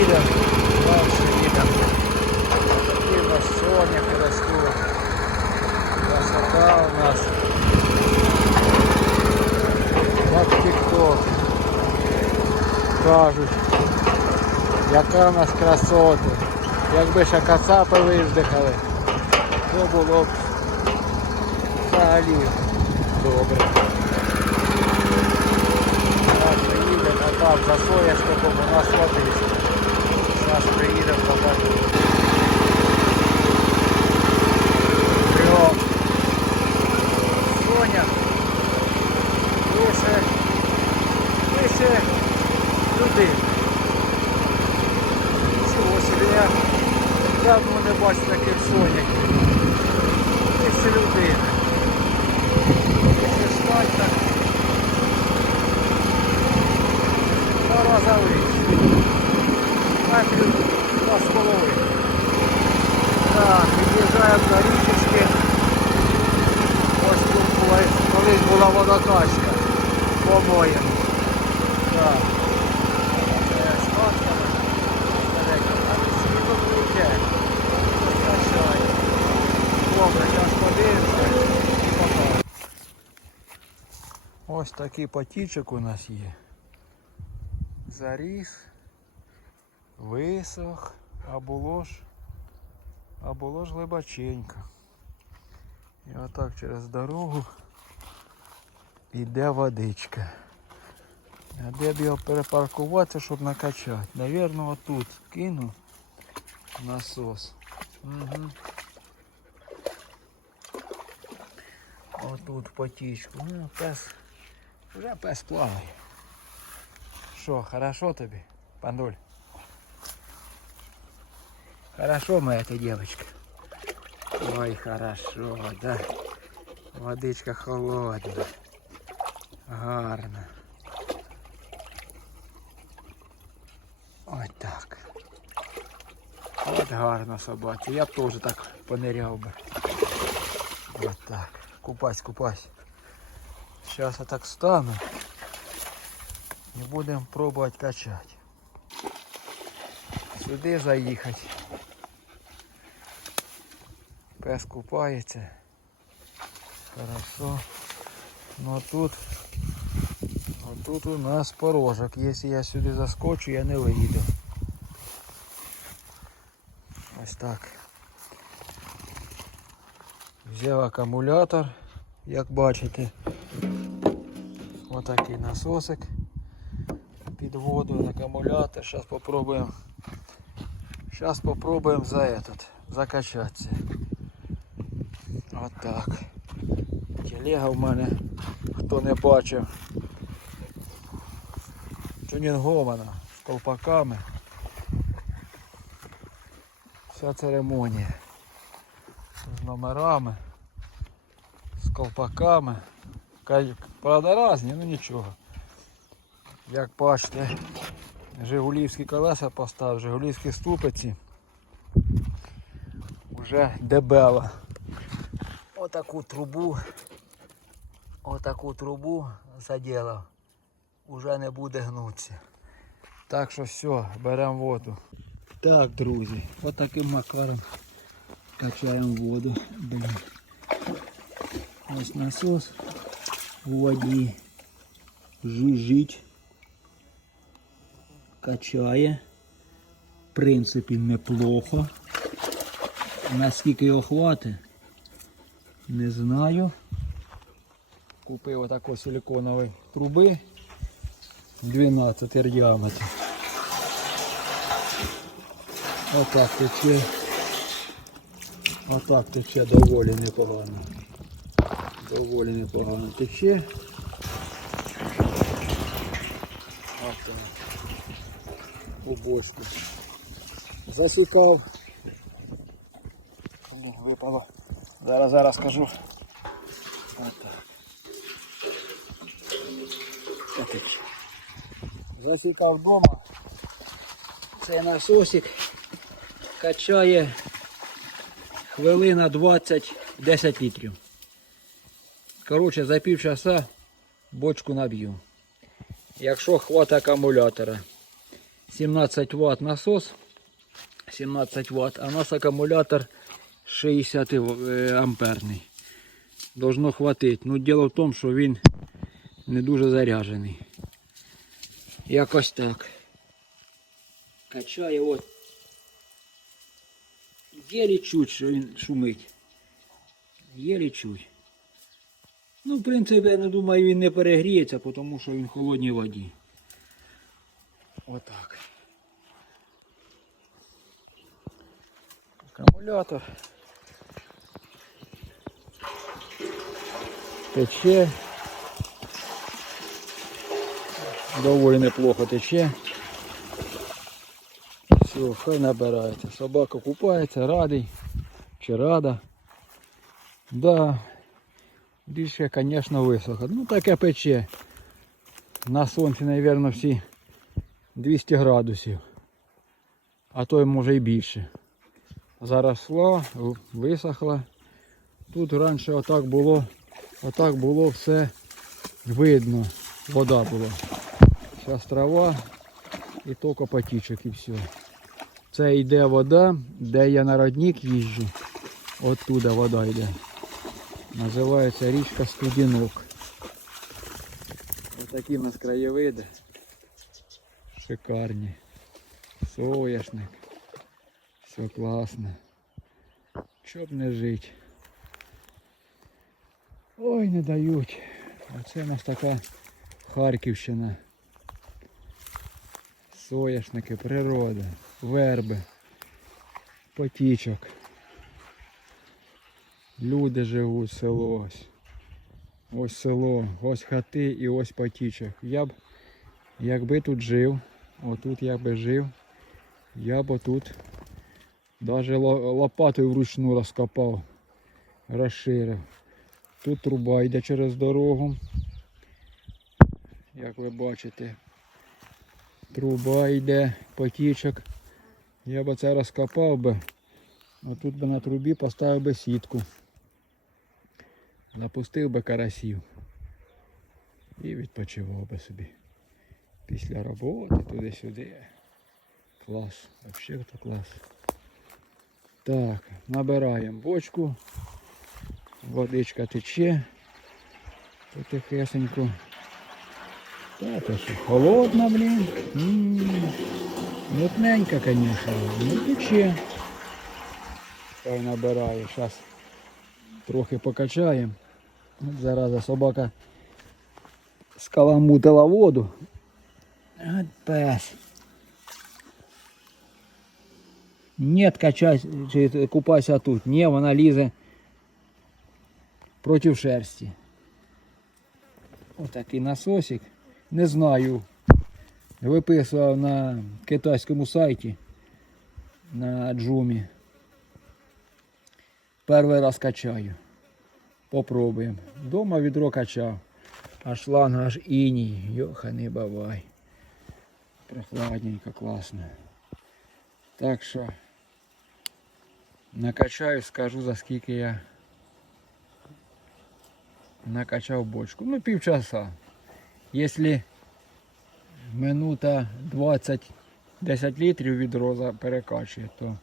їдемо, далі їдемо. Такі в нас. Красота у нас. Як тік-ток. Кажуть, яка в нас красота. Якби ще кацапи виздихали, то було б взагалі добре. Так, приїдемо, а там за соняшником у нас водичка. Приїдемо, покажу. Прям Соня. Вище, вище людини. Чого собі я давно не бачу таких соняків. Вище людини. Вище стать так. Два рази вище. Метрів два з половиною. Так, під'їжджаємо до річечки. Ось тут була, колись була водокачка. По-моєму. Так. Е. Добре, зараз подивимося і покажу. Ось такий потічок у нас є. Заріс. Висох. А було. А було ж глибоченько. І отак через дорогу йде водичка. А де б його перепаркуватися, щоб накачати? Навірно, отут кину насос. Угу. Отут потічку. Ну, пес. Вже пес плаває. Що, хорошо тобі, пандуль? Хорошо моя ты девочка. Ой, хорошо, да. Водичка холодна. Гарно. Ось так. От гарно собаці. Я б теж так пониряв би. Ось так. Купась, купась. Зараз я так стану. І будемо пробувати качати. Сюди заїхати. Пес купається. Хорошо. Ну а тут, а тут у нас порожок. Якщо я сюди заскочу, я не виїду. Ось так. Взяв акумулятор, як бачите. Отакий насосик під воду, акумулятор. Зараз попробуємо. Зараз попробуємо за этот закачатися. От так. Телега в мене, хто не бачив. Тюнінгована з колпаками. Вся церемонія. З номерами, з колпаками. Ка- Правда різні, ну нічого. Як бачите, Жигулівські колеса постав, Жигулівські ступиці. Уже дебела. Отаку трубу, отаку трубу заділав. Уже не буде гнутися. Так що все, беремо воду. Так, друзі, отаким макаром качаємо воду. Блін. Ось насос у воді. Жужжить. Качає. В принципі, неплохо. Наскільки його хватить, не знаю. Купив отако силиконової труби 12 діаметр. Отак тече. Отак тече доволі непогано. Доволі непогано тече. Отак. У боску. Засікав. Випало. Зараз зараз скажу. Засікав вдома. Цей насосик качає хвилина 20 10 літрів. Коротше, за пів часа бочку наб'ю. Якщо хватить акумулятора. 17 Вт насос. 17 Вт, а у нас акумулятор 60 е, амперний. Должно хватить. Ну, діло в тому, що він не дуже заряджений. Якось так. Качає от. Єлі чуть, що він шумить. Єлі чуть. Ну, в принципі, я не думаю, він не перегріється, тому що він в холодній воді. Отак. Акумулятор. Тече. Доволі неплохо тече. Все, хай набирається. Собака купається, радий чи рада. Да. Більше, звісно, висохло. Ну таке пече. На сонці, мабуть, всі 200 градусів. А то може і більше. Заросла, висохла. Тут раніше отак було, отак було все видно. Вода була. Зараз трава і тільки потічок і все. Це йде вода, де я на родник їжджу. Оттуда вода йде. Називається річка Студінок. Ось такі в нас краєвиди. Шикарні. Соняшник. Все класно. Щоб не жить. Ой, не дають. Оце у нас така Харківщина. Соняшники, природа, верби, потічок. Люди живуть, село ось. Ось село, ось хати і ось потічок. Я б, якби тут жив, отут я би жив, я б отут навіть лопатою вручну розкопав, розширив. Тут труба йде через дорогу. Як ви бачите, труба йде, потічок. Я б це розкопав би, а тут би на трубі поставив би сітку. Запустив би карасів і відпочивав би собі. Після роботи туди-сюди. Клас, взагалі клас. Так, набираємо бочку. Водичка тече потихесеньку. Та то що, холодна, блін. М, Мутненька, звісно, ну тече. Хай набирає. Зараз трохи покачаємо. От зараза собака скаламутила воду. От пес. Нет, качай, чи купайся тут. Ні, вона лізе проти шерсті. Отакий насосик. Не знаю. Виписував на китайському сайті на джумі. Перший раз качаю. Попробуємо. Дома відро качав. А шланг аж іній. Йоха не бавай. Прохладненько, класно. Так що накачаю, скажу за скільки я накачав бочку. Ну, півчаса. Якщо минута 20 10 літрів відро перекачує, то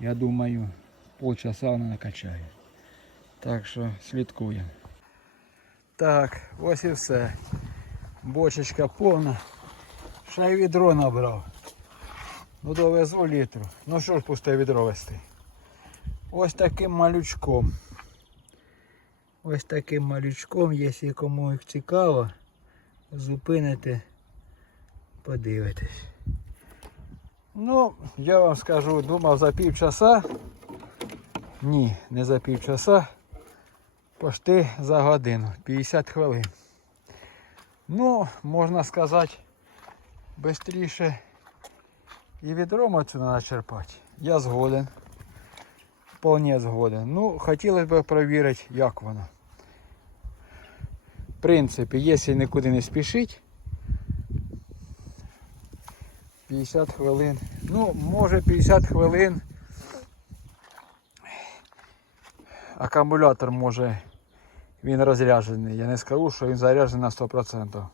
я думаю полчаса вона накачає. Так що слідкуємо. Так, ось і все. Бочечка повна. Ще й відро набрав. Ну довезу літру. Ну що ж пусте відро вести. Ось таким малючком. Ось таким малючком, якщо кому їх цікаво, зупините, подивитесь. Ну, я вам скажу, думав за півчаса. Ні, не за півчаса. Пошти за годину, 50 хвилин. Ну, можна сказати, швидше і відром отсюди начерпати. Я згоден. Вполне згоден. Ну, хотілося б перевірити, як воно. В принципі, якщо нікуди не спішить, 50 хвилин. Ну, може 50 хвилин. Акумулятор може він розряджений. Я не скажу, що він заряджений на 100%.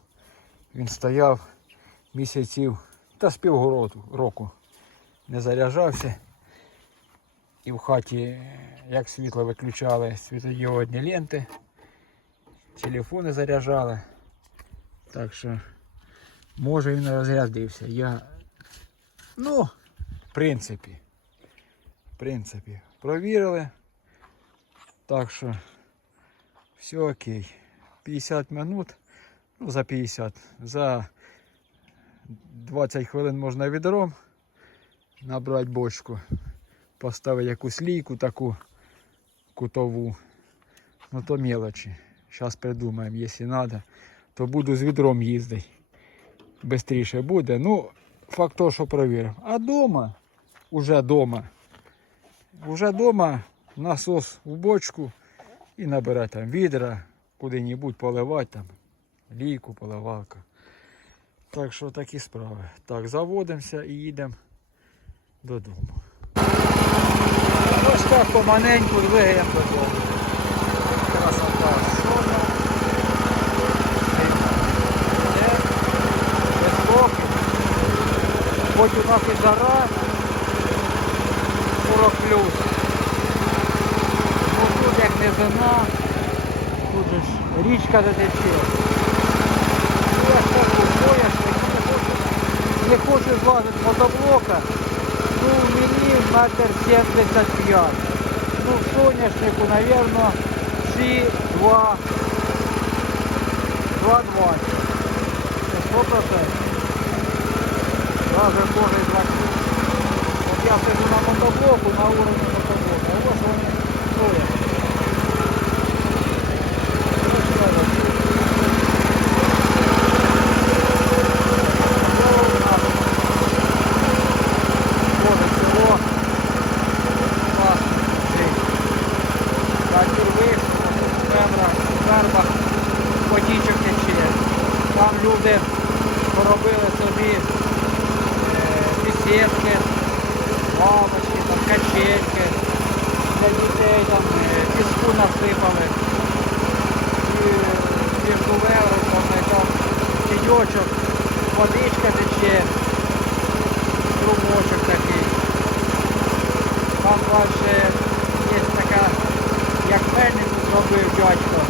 Він стояв місяців та з півгороду року не заряджався. І в хаті, як світло виключали світодіодні ленти, телефони заряджали. Так що, може він розрядився. Я, ну, в принципі, в принципі, провірили. Так що, все окей. 50 минут, ну за 50, за 20 хвилин можна відром набрати бочку, поставити якусь лійку таку кутову. Ну то мелочі. Зараз придумаємо, якщо треба, то буду з відром їздити. Бистріше буде. Ну, факт того, що провірив. А дома, уже дома, уже дома насос в бочку і набирати там відра, куди-небудь поливати там, лійку, поливалка. Так що такі справи. Так, заводимося і їдемо додому. Ось так поманеньку двигаємо додому. Красота. Соня. Де? Високий. Хоч у нас і жара 40 плюс. Ну тут як низина, тут же ж річка дотече. Я ж кажу, не хочу злазити з мотоблока, ну мені метр 75. Ну в соняшнику, наверное, всі 2, 2,20. Це 100%. Даже може из 2 От я сижу на мотоблоку, на уровне мотоблока. А вони стоять. Ось я роблю. Боже, село. Класно жить. Батьків вийшло, ферма, ферма, потічок тече. Там люди поробили собі е, бесідки, лавочки, там качельки. Для дітей там е, піску насипали. І між веерами там чайочок, водичка тече, струмочок такий. Там далі є така, як мельницю зробив дядько.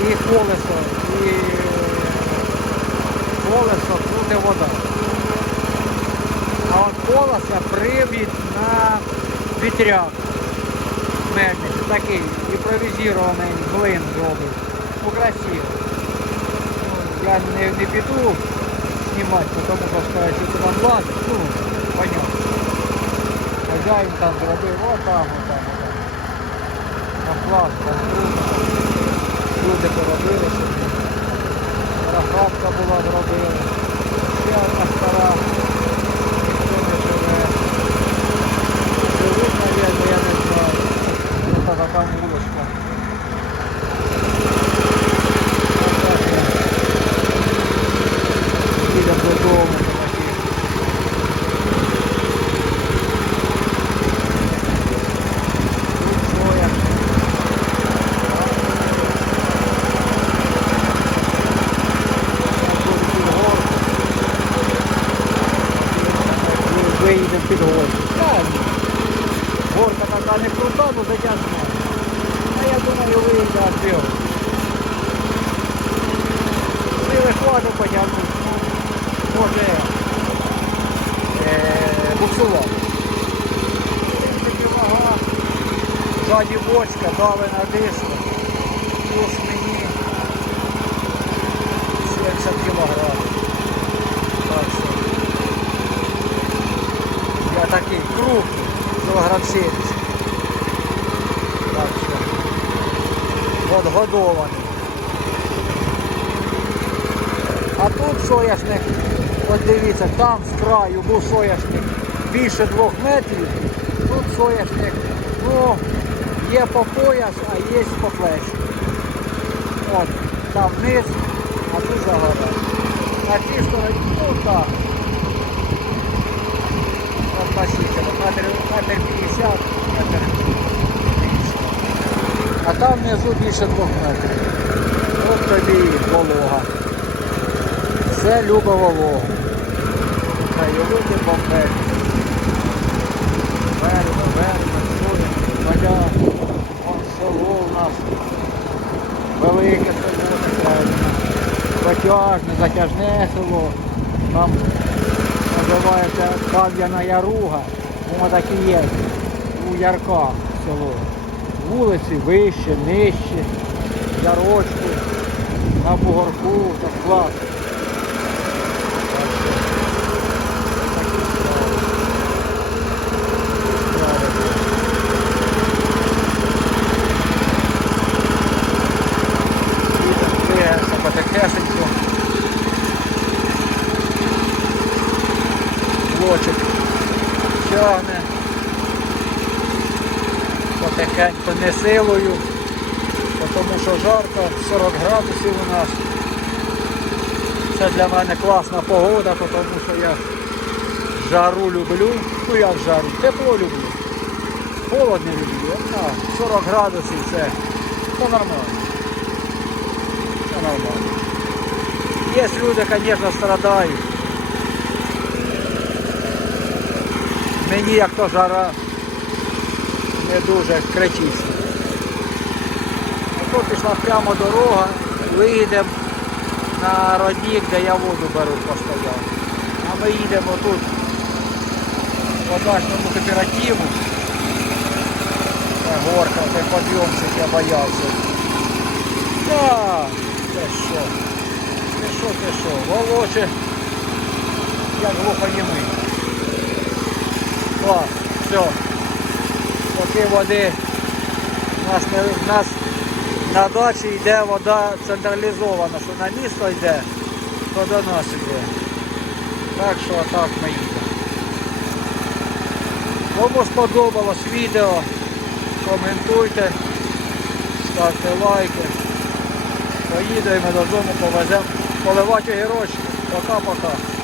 І колесо, і колесо буде вода. А от колеса привід на вітряк. Мельниці, такий імпровізований глин зробив. Красиво. Ну, я не, не піду знімати, тому що сказати, що там влазить, ну, понятно. Хазяїн там зробив, отам, отам, отам. Там клас, там круто. Люди поробили собі. Рахатка була зробили. Ще одна стара. Буксував. Такі вага. Ззаді бочка, дави на диску. Плюс мені 70 кілограм. Так що я такий крупний, кілограм 70. Так що подгодований. А тут соняшник, от дивіться, там з краю був соняшник більше двох метрів, тут соняшник, ну, є по пояс, а є по плечі. От, там вниз, а тут загора. На тій стороні, ну так. Относительно, метр, метр 50, метр 50. А там внизу більше двох метрів. От тобі і волога верба, верба, соня, поля, вон село у нас велике село, потяжне, затяжне село. Там називається Кав'яна Яруга, воно так і є, у Ярках село. Вулиці вище, нижче, ярочки, на бугорку, так класно. Не силою, тому що жарко, 40 градусів у нас. Це для мене класна погода, тому що я жару люблю. Ну як жару, тепло люблю. Холод не люблю. А 40 градусів це, це нормально. Це нормально. Є люди, звісно, страдають. Мені як то жара не дуже критично. Тут пішла прямо дорога, виїдемо на родник, де я воду беру постійно. А ми їдемо тут по дачному кооперативу. Це горка, це підйомчик, я боявся. Так, це що? Це що, це що? Волоче, як глухонімий. Клас, все. Поки води нас, не, нас на дачі йде вода централізована, що на місто йде, то до нас йде. Так що так ми їдемо. Кому сподобалось відео, коментуйте, ставте лайки. Поїдемо додому, повеземо поливати огірочки. Пока-пока.